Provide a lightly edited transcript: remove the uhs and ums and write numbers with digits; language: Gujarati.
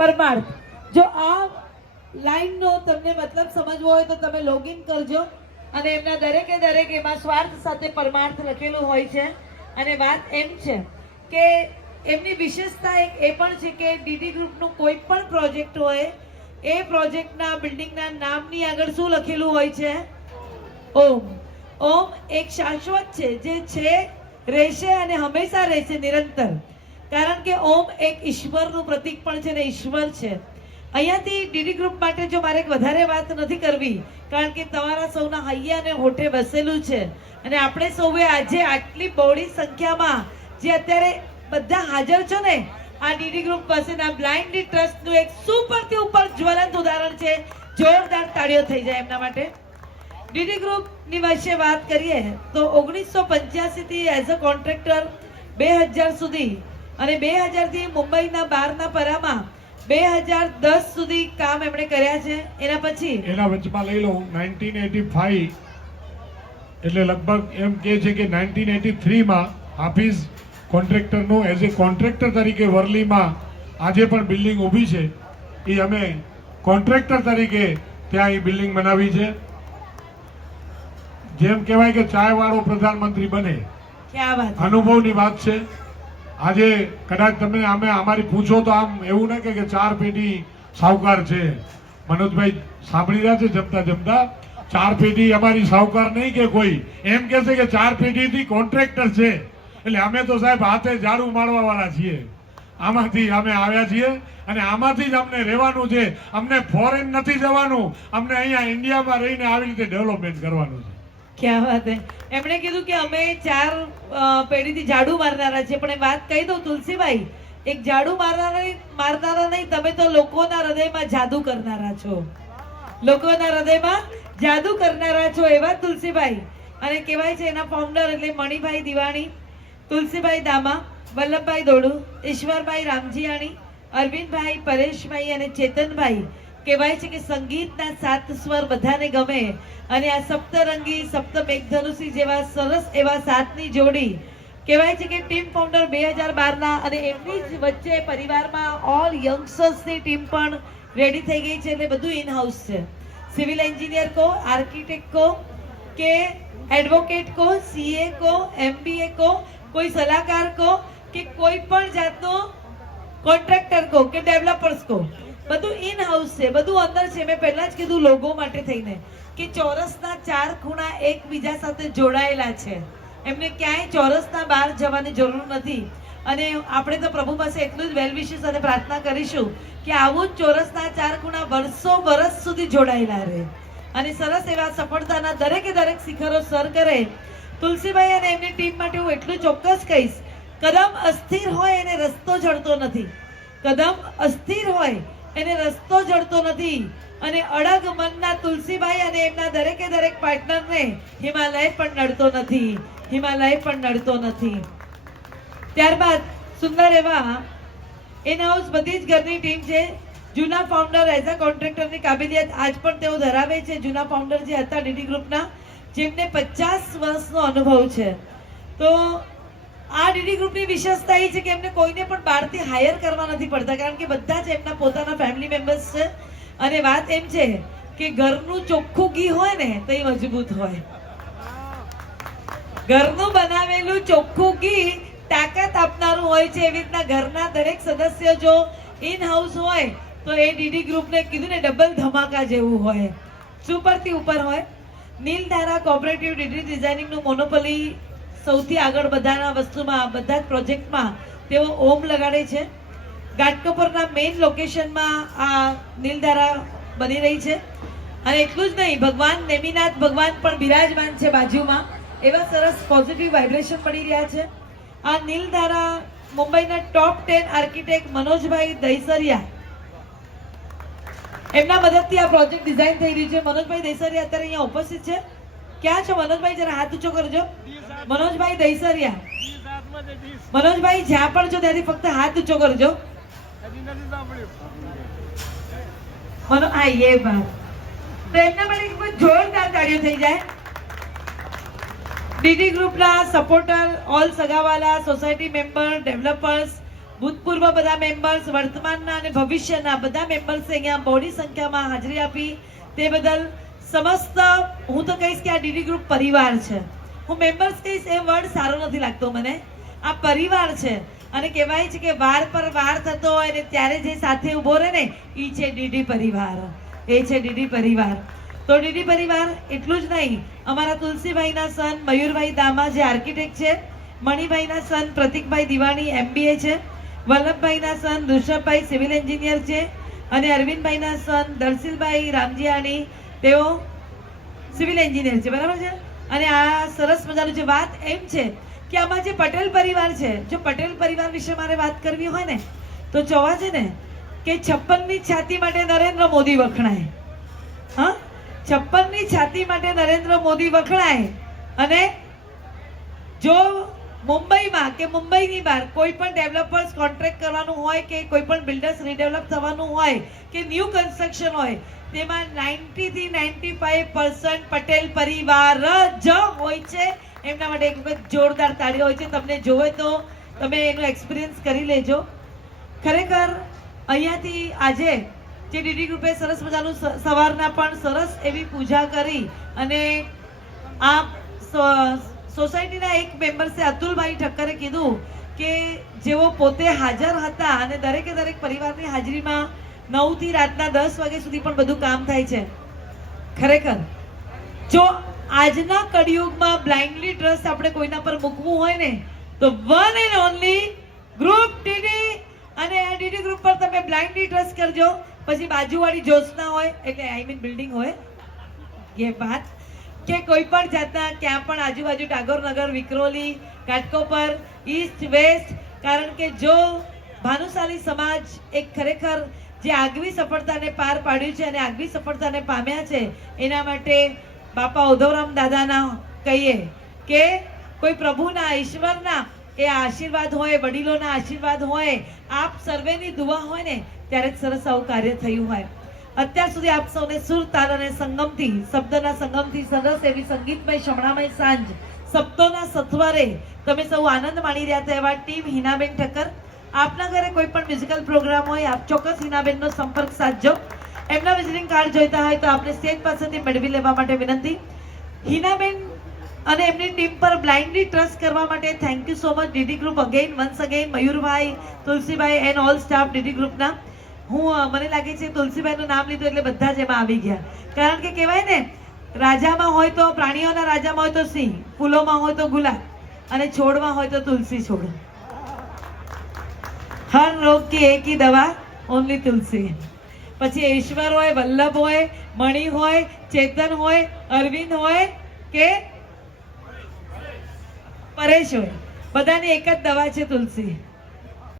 પરમાર્થ. જો આ લાઈનનો તમને મતલબ સમજવો હોય તો તમે લોગિન કરજો અને એમના દરેક એમાં સ્વાર્થ સાથે પરમાર્થ લખેલું હોય છે. અને વાત એમ છે કે એમની વિશેષતા એક એ પણ છે કે ડીડી ગ્રુપનું કોઈ પણ પ્રોજેક્ટ હોય એ પ્રોજેક્ટના બિલ્ડિંગના નામની આગળ શું લખેલું હોય છે? ઓમ. ઓમ એક શાશ્વત છે, જે છે, રહેશે અને હંમેશા રહેશે, નિરંતર. કારણ કે ઓમ એક ઈશ્વરનું પ્રતીક પણ છે ને ઈશ્વર છે. અહીંયાથી ડીડી ગ્રુપ માટે જો મારે વધારે વાત નથી કરવી, કારણ કે તમારા સૌના હૈયા અને હોઠે વસેલું છે. અને આપણે સૌએ આજે આટલી બહોળી સંખ્યામાં જે અત્યારે બધા હાજર છો ને, આ ડીડી ગ્રુપ પાસેના બ્લાઇન્ડલી ટ્રસ્ટનું એક સુપરથી ઉપર જ્વલંત ઉદાહરણ છે. જોરદાર તાળીઓ થઈ જાય એમના માટે. ડીડી ગ્રુપની વિશે વાત કરીએ તો 1985 થી એઝ અ કોન્ટ્રાક્ટર 2000 સુધી અને 2000 થી મુંબઈના બહારના પરામાં 2010 સુધી કામ એમણે કર્યા છે. એના પછી એના વચમાં લઈ લો 1985 એટલે લગભગ એમ કે છે કે 1983 માં હાફિઝ કોન્ટ્રાક્ટરનો એઝ એ કોન્ટ્રાક્ટર તરીકે વરલીમાં આજે પણ બિલ્ડિંગ ઊભી છે, એ અમે કોન્ટ્રાક્ટર તરીકે ત્યાં એ બિલ્ડિંગ બનાવી છે. જેમ કહેવાય કે ચાયવાળો પ્રધાનમંત્રી બને, અનુભવની વાત છે. આજે કદાચ તમે અમારી પૂછો તો આમ એવું ના કે 4 પેઢી સાહુકાર છે. મનોજભાઈ સાંભળી રહ્યા છે જમતા જમતા, 4 પેઢી અમારી સાહુકાર નહીં કે કોઈ એમ કે છે કે 4 પેઢીથી કોન્ટ્રાક્ટર છે. એટલે અમે તો સાહેબ હાથે ઝાડુ મારવા વાળા છીએ. આમાંથી અમે આવ્યા છીએ અને આમાંથી જ અમને રહેવાનું છે. અમને ફોરેન નથી જવાનું, અમને અહીંયા ઇન્ડિયામાં રહીને આવી રીતે ડેવલપમેન્ટ કરવાનું છે. ક્યાં વાત હે. એમણે કીધું કે અમે 4 પેઢીથી ઝાડુ મારનારા છે, પણ એ વાત કહી દઉં તુલસીભાઈ, એક ઝાડુ મારનારા નહીં, તમે તો લોકોના હૃદયમાં જાદુ કરનારા છો. લોકોના હૃદયમાં જાદુ કરનારા છો એવા તુલસીભાઈ. અને કહેવાય છે એના ફાઉન્ડર એટલે મણિભાઈ દિવાણી, તુલસીભાઈ દામા, વલ્લભભાઈ દોડુ, ઈશ્વરભાઈ રામજીયાણી, અરવિંદભાઈ, પરેશભાઈ અને ચેતનભાઈ. કહેવાય છે કે સંગીતના 7 સ્વર બધાને ગમે અને આ સપ્તરંગી સપ્ત મેઘધનુષી જેવા સરસ એવા 7ની જોડી. કહેવાય છે કે ટીમ ફાઉન્ડર 2012 ના અને એમની જ વચ્ચે પરિવારમાં ઓલ યંગસ્ટર્સની ટીમ પણ રેડી થઈ ગઈ છે. એટલે બધું ઇન હાઉસ છે. સિવિલ એન્જિનિયર કો, આર્કિટેક્ટ કો કે એડવોકેટ કો, સીએ કો, એમબીએ કો, કોઈ સલાહકાર કો કે કોઈ પણ જાતનો કોન્ટ્રાક્ટર કો કે ડેવલપર્સ કો, બધું ઇન હાઉસ છે, બધું અંદર છે. મેં પહેલા જ કીધું લોગો માટે થઈને કે ચોરસના 4 ખૂણા એકબીજા સાથે જોડાયેલા છે. એમને ક્યાંય ચોરસના બહાર જવાની જરૂર નથી. અને આપણે તો પ્રભુ પાસે એટલું જ વેલ વિશેસ અને પ્રાર્થના કરીશું કે આવું જ ચોરસના 4 ખૂણા વર્ષ સુધી જોડાયેલા રહે અને સરસ એવા સફળતાના દરેક શિખરો સર કરે. તુલસીભાઈ અને એમની ટીમ માટે હું એટલું ચોક્કસ કહીશ, કદમ અસ્થિર હોય એને રસ્તો જડતો નથી. કદમ અસ્થિર હોય એને રસ્તો જડતો નથી. અને અડગ મનના તુલસીભાઈ અને એમના દરેક પાર્ટનરને હિમાલય પણ નડતો નથી. હિમાલય પણ નડતો નથી. ત્યારબાદ સુંદર એવા ઇન હાઉસ બધી જ ઘરની ટીમ છે. જૂના ફાઉન્ડર એઝ અ કોન્ટ્રાક્ટરની કાબિલિયત આજ પણ તેઓ ધરાવે છે. જૂના ફાઉન્ડર જે હતા ડીડી ગ્રુપના, જેમને 50 વર્ષનો અનુભવ છે. તો આ ડીડી ગ્રુપની વિશેષતા એ છે કે એમને કોઈને પણ બહારથી હાયર કરવા નથી પડતા, કારણ કે બધા જ એમના પોતાના ફેમિલી મેમ્બર્સ છે. અને વાત એમ છે કે ઘરનું ચોખ્ખું ઘી હોય ને તો એ મજબૂત હોય. ઘરનું બનાવેલું ચોખ્ખું ઘી તાકાત આપનારું હોય છે. એવી રીતના ઘરના દરેક સદસ્ય જો ઇન હાઉસ હોય તો એ ડીડી ગ્રુપને કીધું ને ડબલ ધમાકા જેવું હોય, સુપરથી ઉપર હોય. નીલધારા કોઓપરેટિવ ડીડી ડિઝાઇનિંગનું મોનોપોલી સૌથી આગળ બધાના વસ્તુમાં, બધા જ પ્રોજેક્ટમાં તેઓ ઓમ લગાડે છે. ઘાટકોપરના મેઇન લોકેશનમાં આ નીલધારા બની રહી છે. અને એટલું જ નહીં, ભગવાન નેમિનાથ ભગવાન પણ બિરાજમાન છે બાજુમાં. એવા સરસ પોઝિટિવ વાઇબ્રેશન પડી રહ્યા છે. આ નીલધારા મુંબઈના ટોપ 10 આર્કિટેક્ટ મનોજભાઈ દહીસરિયા, એમના મદદથી આ પ્રોજેક્ટ ડિઝાઇન થઈ રહ્યું છે. મનોજભાઈ દહીસરિયા અત્યારે અહીંયા ઉપસ્થિત છે. ક્યાં છો મનોજભાઈ? જરા હાથ ઊંચો કરજો. મનોજભાઈ દહીસરિયા, મનોજભાઈ જ્યાં પણ છો ત્યાંથી ફક્ત હાથ ઊંચો કરજો. હા, એ બાત તો એમના માટે જોરદાર તાળીઓ થઈ જાય. ડીડી ગ્રુપના સપોર્ટર, ઓલ સગાવાલા, સોસાયટી મેમ્બર, ડેવલપર્સ, ભૂતપૂર્વ બધા મેમ્બર્સ, વર્તમાનના અને ભવિષ્યના બધા મેમ્બર્સે અહીંયા બહોળી સંખ્યામાં હાજરી આપી તે બદલ સમસ્ત, હું તો કહીશ કે આ ડીડી ગ્રુપ પરિવાર છે. હું મેમ્બર્સ કહીશ એ વર્ડ સારો નથી લાગતો મને. આ પરિવાર છે અને કહેવાય છે કે વાર પર વાર થતો હોય ને ત્યારે જે સાથે ઊભો રહે ને એ છે ડીડી પરિવાર. એ છે ડીડી પરિવાર. તો ડીડી પરિવાર એટલું જ નહીં, અમારા તુલસીભાઈના સન મયુરભાઈ દામા જે આર્કિટેક્ટ છે, મણિભાઈના સન પ્રતિકભાઈ દિવાણી MBA છે, વલ્લભભાઈના સન ઋષભભાઈ સિવિલ એન્જિનિયર છે અને અરવિંદભાઈના સન દર્શિલભાઈ રામજીયાણી તેઓ સિવિલ એન્જિનિયર છે. બરાબર છે. અને આ સરસ મજાનું જે વાત એમ છે કે આમાં જે પટેલ પરિવાર છે, જો પટેલ પરિવાર વિશે મારે વાત કરવી હોય ને તો જોવા છે ને કે 56ની છાતી માટે નરેન્દ્ર મોદી વખણાય. હા, 56ની છાતી માટે નરેન્દ્ર મોદી વખણાય. અને જો મુંબઈમાં કે મુંબઈની બહાર કોઈ પણ ડેવલપર્સ કોન્ટ્રાક્ટ કરવાનું હોય કે કોઈ પણ બિલ્ડર્સ રીડેવલપ થવાનું હોય કે ન્યૂ કન્સ્ટ્રક્શન હોય તેમાં 90 થી 95% પટેલ પરિવાર જ હોય છે. એમના માટે એક વખત જોરદાર તાળીઓ હોય છે. તમને જોવે તો તમે એનો એક્સપિરિયન્સ કરી લેજો. ખરેખર અહીંયાથી આજે જે ડીડી ગ્રુપે સરસ મજાનું સવારના પણ સરસ એવી પૂજા કરી અને આ સોસાયટીના એક મેમ્બર્સે અતુલભાઈ ઠક્કરે કીધું કે જેઓ પોતે હાજર હતા અને દરેકે દરેક પરિવારની હાજરીમાં 9 થી રાતના 10 વાગ્યા સુધી પણ બધું કામ થાય છે. ખરેખર જો આજના કળિયુગમાં બ્લાઇન્ડલી ટ્રસ્ટ આપણે કોઈના પર મૂકવું હોય ને તો one and only group DD. અને આ ડીડી ગ્રુપ પર તમે બ્લાઇન્ડલી ટ્રસ્ટ કરજો. પછી બાજુવાળી જોશના હોય એટલે આઈ મીન બિલ્ડિંગ હોય એ વાત કે કોઈ પણ જાતના ક્યાં પણ આજુબાજુ ટાગોરનગર, વિક્રોલી, ઘાટકોપર, ઈસ્ટ વેસ્ટ, કારણ કે જો ભાનુશાલી સમાજ એક ખરેખર જે આગવી સફળતાને પાર પાડ્યું છે અને આગવી સફળતાને પામ્યા છે એના માટે બાપા ઉધવરામ દાદાના કહીએ કે કોઈ પ્રભુના, ઈશ્વરના એ આશીર્વાદ હોય, વડીલોના આશીર્વાદ હોય, આપ સર્વેની દુઆ હોય ને ત્યારે જ સરસ આવું કાર્ય થયું હોય. અત્યાર સુધી આપ સૌને સુર, તાલ અને સંગમથી, શબ્દના સંગમથી સરસ એવી સંગીતમય શમણામય સાંજ શબ્દોના સથવારે તમે સૌ આનંદ માણી રહ્યા હતા એવા ટીમ હિનાબેન ઠક્કર. આપના ઘરે કોઈ પણ મ્યુઝિકલ પ્રોગ્રામ હોય આપ ચોક્કસ હિનાબેનનો સંપર્ક સાધજો. એમના વિઝિટિંગ કાર્ડ જોઈતા હોય તો આપણે સ્ટેજ પાસેથી મેળવી લેવા માટે વિનંતી. હિનાબેન અને એમની ટીમ પર બ્લાઇન્ડલી ટ્રસ્ટ કરવા માટે thank you so much DD group again once again. Mayurbhai, Tulsibhai and all staff DD ગ્રુપના. મને લાગે છે તુલસીભાઈનું નામ લીધું એટલે બધા જ એમાં આવી ગયા. કારણ કે કહેવાય ને રાજામાં હોય તો, પ્રાણીઓના રાજામાં હોય તો સિંહ, ફૂલોમાં હોય તો ગુલાબ અને છોડમાં હોય તો તુલસી છોડ. હર રોગ કી એક ही દવા ઓનલી તુલસી. પછી ઈશ્વર હોય, વલ્લભ હોય, મણિ હોય, ચેતન હોય, અરવિંદ હોય કે પરેશ હોય, બધાની એક જ દવા છે તુલસી.